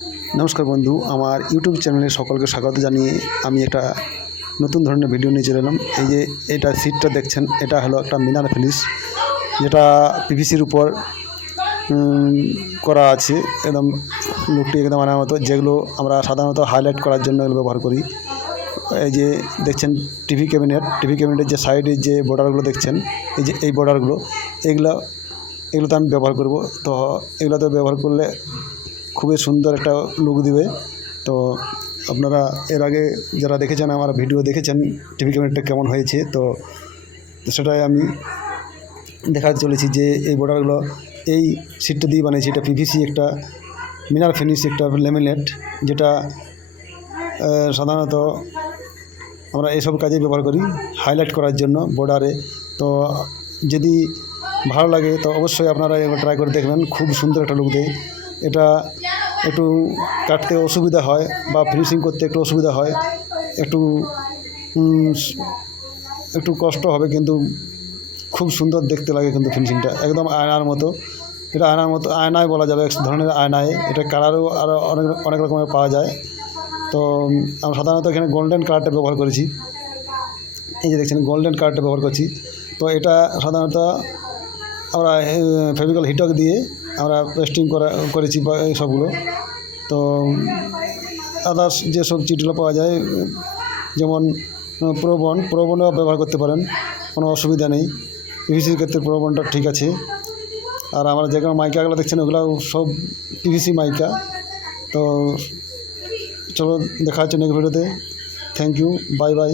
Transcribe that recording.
নমস্কার বন্ধু, আমার ইউটিউব চ্যানেলে সকলকে স্বাগত জানিয়ে আমি একটা নতুন ধরনের ভিডিও নিয়ে চলে এলাম। এই যে এটা সিটটা দেখছেন, এটা হলো একটা মিনার ফিনিশ, যেটা পিভিসির উপর করা আছে। একদম লুকটি একদম আনার মতো, যেগুলো আমরা সাধারণত হাইলাইট করার জন্য এগুলো ব্যবহার করি। এই যে দেখছেন টিভি ক্যাবিনেটের যে সাইডে যে বর্ডারগুলো দেখছেন, এই যে এই বর্ডারগুলো, এগুলোতে আমি ব্যবহার করব। তো এগুলোতে ব্যবহার করলে খুবই সুন্দর একটা লুক দিবে। তো আপনারা এর আগে যারা দেখেছেন, আমার ভিডিও দেখেছেন টিভি ক্যাবিনেটটা কেমন হয়েছে, তো সেটাই আমি দেখাতে চলেছি যে এই বর্ডারগুলো এই সিটটা দিয়ে বানিয়েছি। এটা পিভিসি একটা মিনার ফিনিশ, একটা ল্যামিনেট, যেটা সাধারণত আমরা এইসব কাজে ব্যবহার করি হাইলাইট করার জন্য বর্ডারে। তো যদি ভালো লাগে তো অবশ্যই আপনারা একবার ট্রাই করে দেখবেন, খুব সুন্দর একটা লুক দেয়। এটা একটু কাটতে অসুবিধা হয় বা ফিনিশিং করতে একটু অসুবিধা হয়, একটু একটু কষ্ট হবে, কিন্তু খুব সুন্দর দেখতে লাগে। কিন্তু ফিনিশিংটা একদম আয়নার মতো। এটা আয়নায় বলা যাবে, এক ধরনের আয়নায়। এটা কালারও আরও অনেক রকমের পাওয়া যায়। তো আমরা সাধারণত এখানে গোল্ডেন কালারটা ব্যবহার করেছি। এই যে দেখছেন গোল্ডেন কালারটা ব্যবহার করছি। তো এটা সাধারণত আমরা ফেভিকল হিটক দিয়ে আমরা পেস্টিং করেছি এই সবগুলো। তো আদার্স যেসব চিটগুলো পাওয়া যায়, যেমন প্রোবনও ব্যবহার করতে পারেন, কোনো অসুবিধা নেই। পিভিসির ক্ষেত্রে প্রোবনটা ঠিক আছে। আর আমরা যেগুলো মাইকাগুলো দেখছেন, ওগুলো সব পিভিসি মাইকা। তো চলো, দেখা হচ্ছে নেক্সট ভিডিওতে। Thank you, bye by.